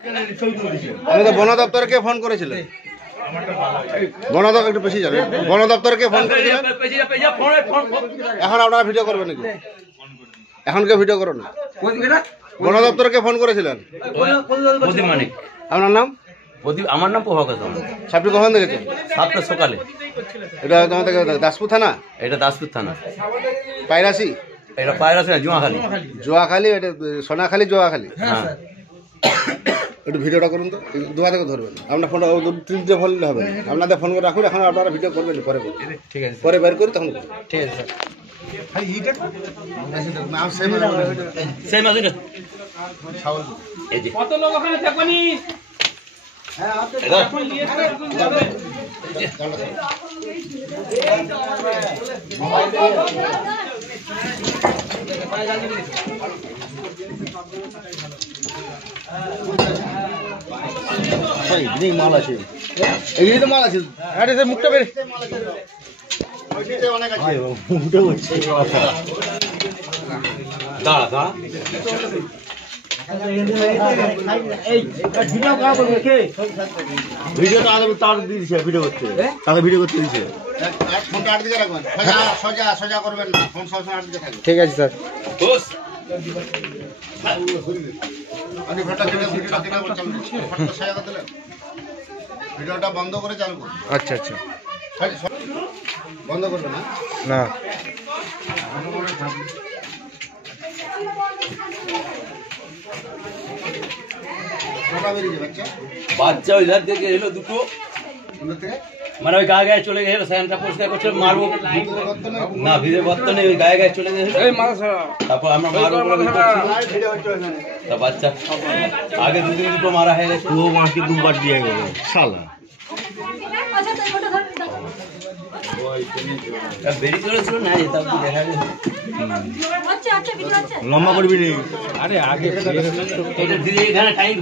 আপনি তো বন দপ্তরকে ফোন করেছিলেন, বন দপ্তর একটু বেশি যাবে, বন দপ্তরকে ফোন করেছিলেন। এখন আপনারা ভিডিও করবেন নাকি? এখন কেউ ভিডিও করো না? বন দপ্তরকে ফোন করেছিলেন? আপনার নাম? আমার নাম প্রভাকর। সাপটি কখন দেখেছেন? সাতটা সকালে। এটা তোমাদের দাসপুর থানা? এটা দাসপুর থানা। পায়রাসি? এটা পায়রাসি না, জুয়াখালী। জুয়াখালী, এটা সোনাখালী জুয়াখালী। হ্যাঁ, একটু ভিডিওটা করুন তো, দু হাতে ধরবেন। আপনার ফোনটা তিনটে ফোন হবে, আপনাদের ফোন করে রাখুন। এখন আপনারা ভিডিও করবেন পরে, ঠিক আছে? পরে বের করি তখন, ঠিক আছে স্যার। কত লোক ওখানে থাকবেনি? মাল আছে, এগুলি তো মাল আছে। মুখটা বের দাঁড়া দাঁড়া। ভিডিওটা আগে তার দিয়েছে, ভিডিও করতে, তাকে ভিডিও করতে দিয়েছে। ফোনটা আট দিকে রাখবেন, সোজা সোজা করবেন না, ফোন সবসময় আট দিকে থাকবে। ঠিক আছে স্যার। ভিডিওটা বন্ধ করে চালু করুন। আচ্ছা আচ্ছা, বন্ধ করবে না? না। বাচ্চা ওই ধার থেকে এলো দুটো, মানে ওই গায়ে গায়ে চলে গেছিল, স্যানটা পরিষ্কার করছে, মারবো না, ভিড়ে গর্ত নেই, ওই গায়ে গায়ে চলে গেছিল। তারপর আমরা মারবো বাচ্চা আগে দুদিন দুটো মারা হয়ে গেছে। ও মাকে দুবার দিয়ে গেল শালা, বেরিয়ে চলেছিল না, দেখা গেছে। লম্বা করবি রে? আরে আগে এখানে টাইম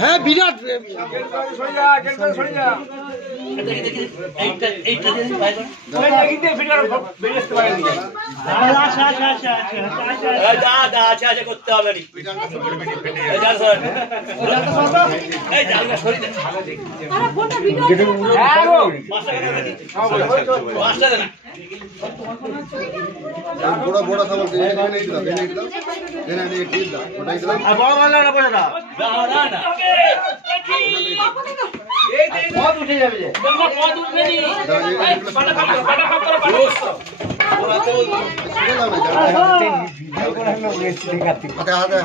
হ্যাঁ বিরাট করতে হবে বড় বড় সামান উঠে যাবে,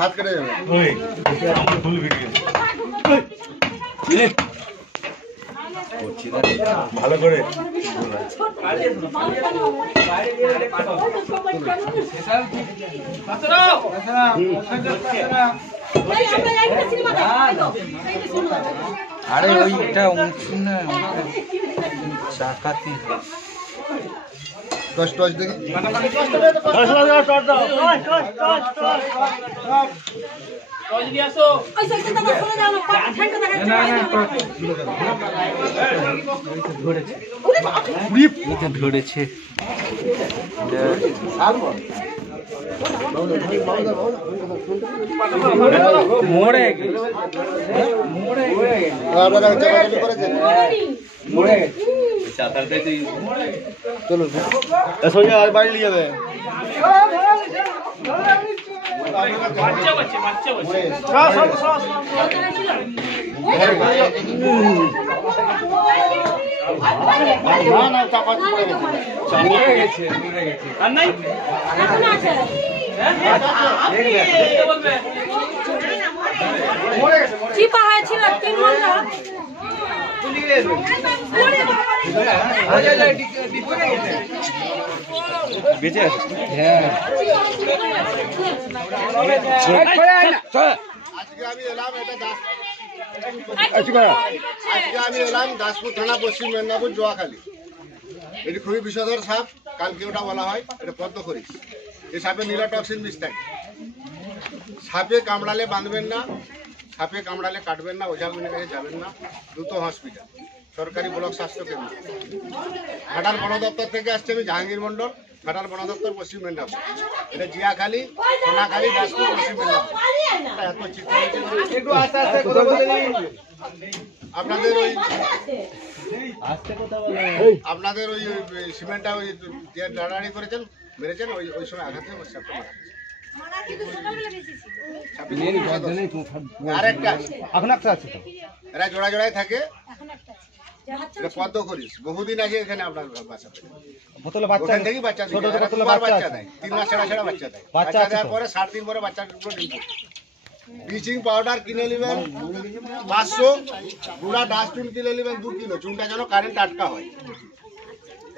হাত কেটে যাবে। ভালো করে আরে ওইটা চাকাতি 10 টস দেখি, ধরেছে মোড়ে চলো সোজা আর বাড়ি নিয়ে যাবে। চিপা হয়েছিল 3 ঘন্টা বেঁচে আছে। হ্যাঁ আজকে আমি এলাম দাসপুর থানা, পশ্চিম মেদিনীপুর, জোয়াখালী। এটি খুবই বিষধর সাপ, কালকে ওটা বলা হয়, এটা পদ্মখরিস। এই সাপে নিলোটক্সিন বিষ থাকে। সাপে কামড়ালে বাঁধবেন না, সাপে কামড়ালে কাটবেন না, ওঝা মুনির কাছে যাবেন না, দ্রুত হসপিটাল। সরকারি ব্লক স্বাস্থ্য কেন্দ্র। ঘাটাল বন দপ্তর থেকে আসছে, আমি জাহাঙ্গীর মন্ডল, ঘাটাল বন দপ্তর, পশ্চিম মেদিনীপুর। এটা জিয়াখালী, সোনাখালী, দাসপুর, পশ্চিম মেদিনীপুর। এত চিত্র আপনাদের ওই সিমেন্টটা ওই যে ডাড়াড়ি করেছেন, মেরেছেন, ওই সময় আঘাতে আরেকটা এখন একটা আছে, এরা জোড়া জোড়ায় থাকে। পদ্ম করিস বহুদিন আগে এখানে আপনার বাচ্চা ওখান থেকেই বাচ্চা দেয়, 3 মাস ছাড়া ছাড়া বাচ্চা দেয়। বাচ্চা দেওয়ার পরে 7 দিন পরে বাচ্চা ব্লিচিং পাউডার কিনে নেবেন 500, গুঁড়া ডাস্ট চুন কিনে নেবেন 2 কিলো। চুনটা যেন কারেন্ট আটকা হয়।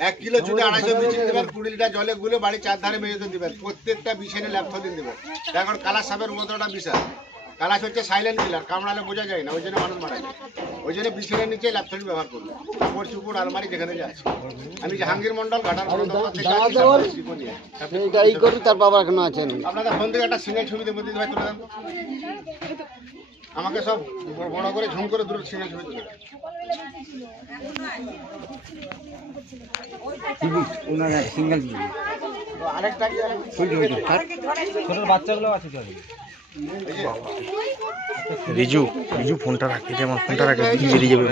1 কিলো চুনে 250 ব্লিচিং দেবেন, 20 লিটার জলে গুলে বাড়ির 4 ধারে মেঝেতে দিবেন। প্রত্যেকটা বিছানে ল্যাপথলিন দেবেন। এখন কালার সাপের উপদ্রবটা বিশাল। কালাশ হচ্ছে সাইলেন্ট কিলার, কামড়ালে বোঝা যায় না, ওই জন্য মানুষ মারা যায়। ওই জন্য বিছানের নিচে ল্যাপথলিন ব্যবহার করবে। কাপড় চুপড় আলমারি যেখানে যা আছে। আমি জাহাঙ্গীর মন্ডল, ঘাটাল বন দপ্তর থেকে আপনাদের ফোন থেকে একটা সিঙ্গেল ছবি দেবো, দিদি ভাই তুলে দেন। আমাকে সব বড় করে ঝুম করে দূরে সিঙ্গেল ছবি তুলে দেন। আরেকটা বাচ্চাগুলো আছে। রিজু ফোনটা রাখি, যেমন ফোনটা রাখি বেরিয়ে যাবে।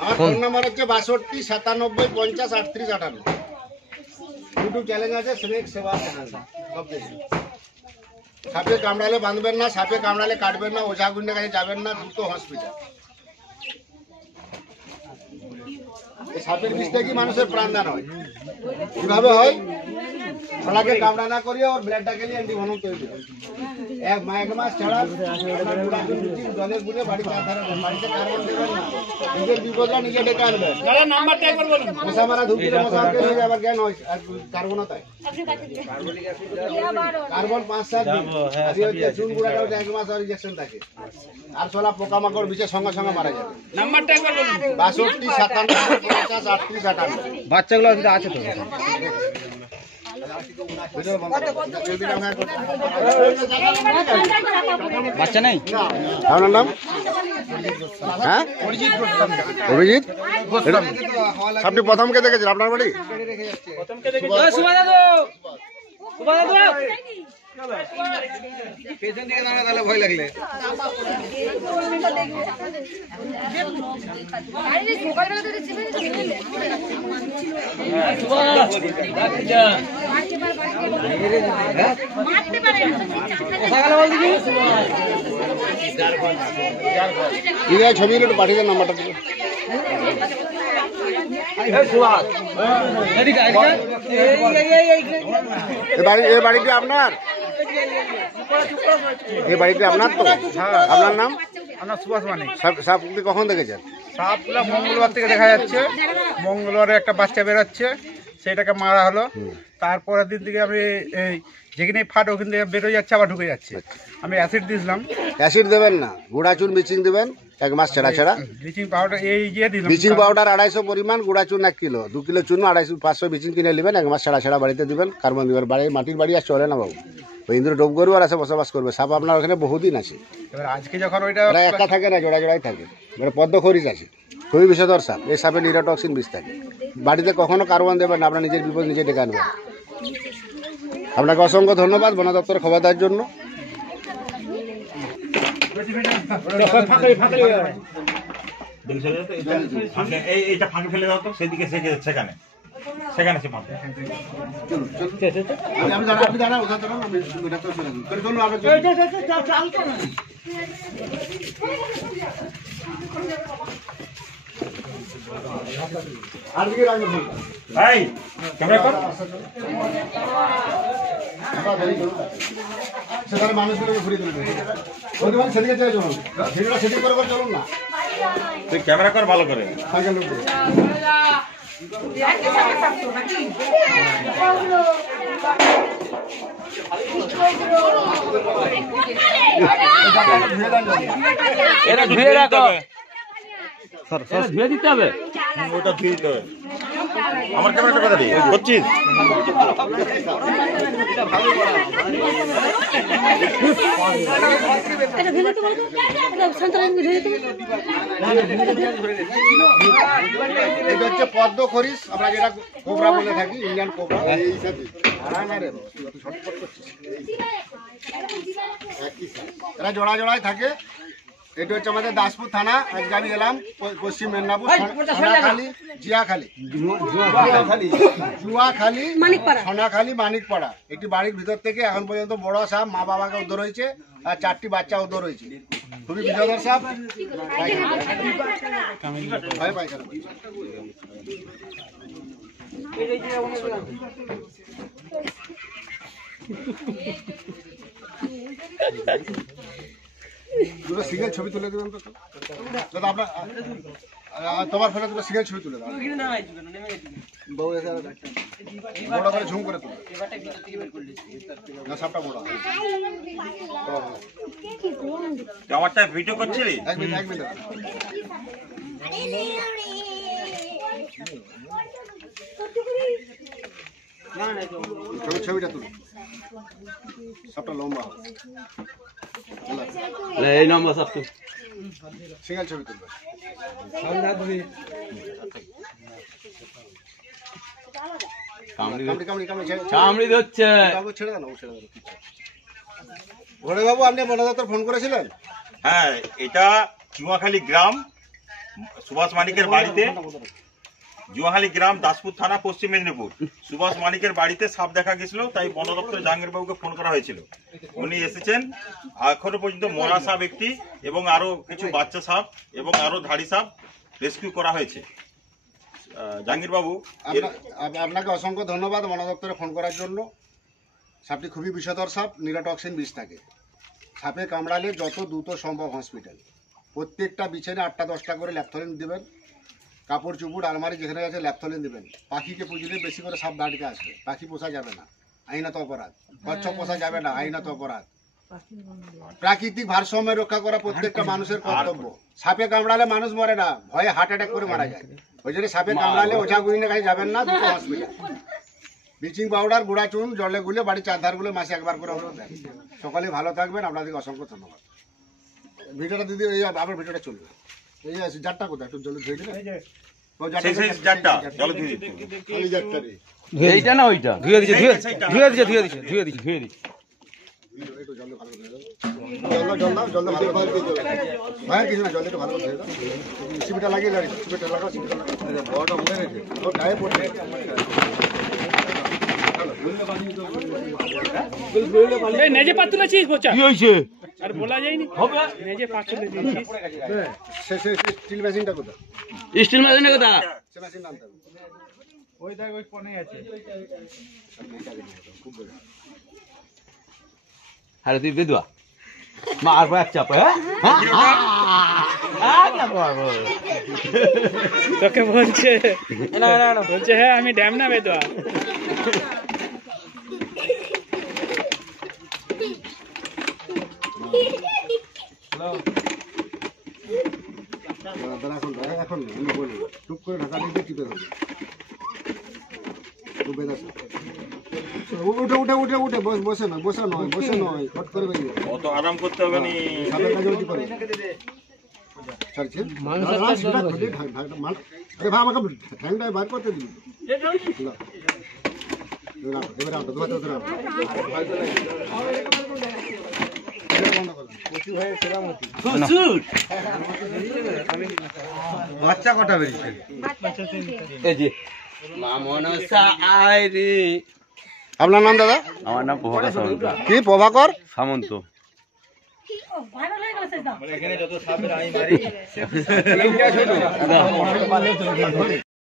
আমার ফোন নাম্বার হচ্ছে 62 97 50 38 58। ইউটিউব চ্যানেল আছে, স্নেক সেবা চ্যানেল। সাপে কামড়ালে বাঁধবেন না, সাপে কামড়ালে কাটবেন না, ওঝা গুন্ডের কাছে যাবেন না, দ্রুত হসপিটাল। এই সাপের বিষ থেকে মানুষের প্রাণদান হয়। কিভাবে হয়? ছড়াকে কামড়া না করিয়ে ওর ব্লাডটাকে নিয়ে অ্যান্টিভেনম তৈরি করে 1 মাস ছাড়া জলে গুলে বাড়িতে বাড়িতে কার্বন দেবেন না। নিজের বিপদটা নিজে ডেকে আনবেন। মশা মারা ধুপিলে মশা হয়ে যাবার জ্ঞান হয়। আর কার্বনও তাই, কার্বন 5-7 দিন। আর হচ্ছে চুন গুঁড়াটা হচ্ছে 1 মাস আর ইনজেকশন থাকে। আর ছলা পোকামাকড় বিছে সঙ্গে সঙ্গে মারা যাবে। নাম্বারটা একবার বলুন। 62 97 50 38 58। বাচ্চাগুলো আছে তো? বাচ্চা নেই? আপনার নাম? হ্যাঁ, অভিজিৎ। আপনি প্রথম কে দেখেছেন আপনার বাড়ি? পেছন দিকে দাঁড়া, তাহলে ভয় লাগলে। ঠিক আছে, ছবি একটু পাঠিয়ে দেন নাম্বারটা থেকে। এই বাড়িটি আপনার? এই বাড়িটি আপনার তো? আপনার নাম? আমার সুভাষ মানে। সাপ কখন দেখেছেন? সাপগুলো মঙ্গলবার থেকে দেখা যাচ্ছে। মঙ্গলবারে একটা বাচ্চা বেরোচ্ছে, সেটাকে মারা হলো। তারপরের দিন থেকে আমি এই যেখানে ফাট ওখান থেকে বেরোয় যাচ্ছে, আবার ঢুকে যাচ্ছে। আমি অ্যাসিড দিয়েছিলাম। অ্যাসিড দেবেন না, গুঁড়া চুন ব্লিচিং দেবেন 1 মাস ছাড়া ছাড়া। ব্লিচিং পাউডার এই যে দিলাম। ব্লিচিং পাউডার 250 পরিমাণ, গুঁড়া চুন 1 কিলো। 2 কিলো চুন 500 ব্লিচিং কিনে নেবেন। 1 মাস ছাড়া ছাড়া বাড়িতে দিবেন। কার্বন দিবেন। বাড়ি মাটির বাড়ি আর চলে না বাবু, ওই ইন্দ্র ডোব গরু আর আছে বসবাস করবে। সাপ আপনার ওখানে বহুদিন আছে। এবার আজকে যখন ওইটা একা থাকে না, জোড়া জোড়াই থাকে। এবার পদ্ম খরিস আছে, খুবই বিষধর সাপ। এই সাপে নিউরোটক্সিন বিষ থাকে। বাড়িতে কখনো কার্বন দেবেন না, আপনার নিজের বিপদ নিজে ডেকে আনবেন। আপনাকে অসংখ্য ধন্যবাদ বন দপ্তরের খবর দেওয়ার জন্য। এইটা ফাঁকে ফেলে দাও তো, সেদিকে সেখানে সেখানে সে মারবে। ভাই ক্যামেরা কর। সেখানে মানুষগুলোকে ঘুরিয়ে তুলবে। সেদিকে চলে চলুন, সেদিকে করে চলুন না। তুই ক্যামেরা কর ভালো করে। সাইকেল উঠবে। এটা ধুয়ে রাখো, ধুয়ে দিতে হবে। ওটা ধুয়ে দিতে হবে। আমার ক্যামেরাটা কথা দিই করছিস এটা ভেঙে তো বলতো এটা সন্তান ভেঙে তো এটা হচ্ছে পদ্ম খরিস, আমরা যেটা কোবরা বলে থাকি, ইন্ডিয়ান কোবরা। এই হিসাবে এরা জোড়া জোড়ায় থাকে। এটা হচ্ছে আমাদের দাসপুর থানা। আজকে আমি এলাম পশ্চিম মেদিনীপুর সোনাখালী, জিয়াখালী, জুয়াখালী, সোনাখালী, মানিকপাড়া। একটি বাড়ির ভিতর থেকে এখন পর্যন্ত বড় সাপ মা বাবাকে উদ্ধার হয়েছে আর 4টি বাচ্চা উদ্ধার হয়েছে। খুবই বিপদের সাপ। পায়খানা দুটো সিঙ্গেল ছবি তুলে দেবেন তো দাদা, আপনার তোমার ফোনে দুটো সিঙ্গেল ছবি তুলে দাও। বউ এসে বড় করে ঝুম করে তুলে না, সাপটা বড়। আমারটা ভিডিও করছিলি? এক মিনিট ছবিটা তুলে, সাপটা লম্বা হবে। এই নম্বর সব তো সিঙ্গেল ছবি তুলবে। কামড়ি ধরছে। ছেড়ে দাও, ছেড়ে দাও। ঘরে বাবু, আপনি বনদপ্তর ফোন করেছিলেন? হ্যাঁ, এটা জুয়াখালী গ্রাম, সুভাষ মানিকের বাড়িতে। জুয়াখালী গ্রাম, দাসপুর থানা, পশ্চিম মেদিনীপুর। সুভাষ মানিকের বাড়িতে সাপ দেখা গেছিল, তাই বন দপ্তরে জাহাঙ্গীর বাবুকে ফোন করা হয়েছিল। উনি এসেছেন। এখনো পর্যন্ত মরা সাপ একটি এবং আরো কিছু বাচ্চা সাপ এবং আরো ধাড়ি সাপ রেস্কিউ করা হয়েছে। জাহাঙ্গীর বাবু, আপনাকে অসংখ্য ধন্যবাদ বন দপ্তরে ফোন করার জন্য। সাপটি খুবই বিষধর সাপ, নিরোটক্সিন বিষ থাকে। সাপে কামড়ালে যত দ্রুত সম্ভব হসপিটাল। প্রত্যেকটা বিছানে 8টা-10টা করে ল্যাপথলিন দেবেন। কাপড় চুপড় আলমারি যেখানে আছে ল্যাপথলিন দেবেন। পাখিকে পুষলে বেশি করে সাপ দাঁড়িয়ে আসবে। পাখি পোষা যাবে না, আইনত অপরাধ। কচ্ছপ পোষা যাবে না, আইনত অপরাধ। প্রাকৃতিক ভারসাম্য রক্ষা করা প্রত্যেকটা মানুষের কর্তব্য। সাপে কামড়ালে মানুষ মরে না, ভয়ে হার্ট অ্যাটাক করে মারা যায়। ওই জন্য সাপে কামড়ালে ওঝা গুইনের কাছে যাবেন না, দুটো হসপিটাল। ব্লিচিং পাউডার, গুঁড়া চুন জলে গুলে বাড়ির চারধারগুলো মাসে একবার করে ওষুধ দেন। সকালে ভালো থাকবেন, আপনাদেরকে অসংখ্য ধন্যবাদ। ভিডিওটা দিদি, এই আবার ভিডিওটা চলবে। এই আছে জারটা কোথায়, একটু জলে ধুয়ে দিলেন। এইটা না ওইটা ধুয়ে দিছে, ধুয়ে দিছে, ধুয়ে দিছে, ধুয়ে দিছে, ধুয়ে দিছে, ধুয়ে দিছে। জল দাও, জল দাও, ভালো করে দিয়ে দেবে। ভাই কিছু না, জল একটু ভালো করে দিয়ে দাও। সিপিটা লাগিয়ে দাঁড়িয়ে, সিপিটা লাগাও, সিপিটা লাগাও। বড়টা মনে গেছে, ওর গায়ে পড়ছে। নেজে পা তুলেছিস বোচা? কি হয়েছে? আর বলা যায়নি নেজে পা তুলে দিয়েছিস। স্টিল মেশিনটা কোথায়? স্টিল মেশিনের কথা সে মেশিন আনতে হবে। ওই দেখ, ওই কোণে আছে। আরে তুই বেদুয়া মারবো এক চাপে। তোকে বলছে বলছে হ্যাঁ আমি ড্যাম না বেদুয়া। এখন আমি বলি, টুক করে ঢাকা দিয়ে টিপে দেবো। উঠে উঠে উঠে উঠে বসে নয়, বসে নয়, বসে নয়, ফট করে বেরিয়ে অত আরাম করতে হবে নি। সাপের কাজে উঠি করে ছাড়ছে। আরে ভাই, আমাকে ঠ্যাংটা বার করতে দিবি। এবার আটো ধোয়াতে ধরে বাচ্চা কটা বেরিয়েছে? এই যে মামন সাইরি। আপনার নাম দাদা? আমার নাম প্রভাকর সামন্ত। কি প্রভাকর সামন্ত। ভাইরাল হয়ে গেছে দাও। এখানে যত সাপের আই মারি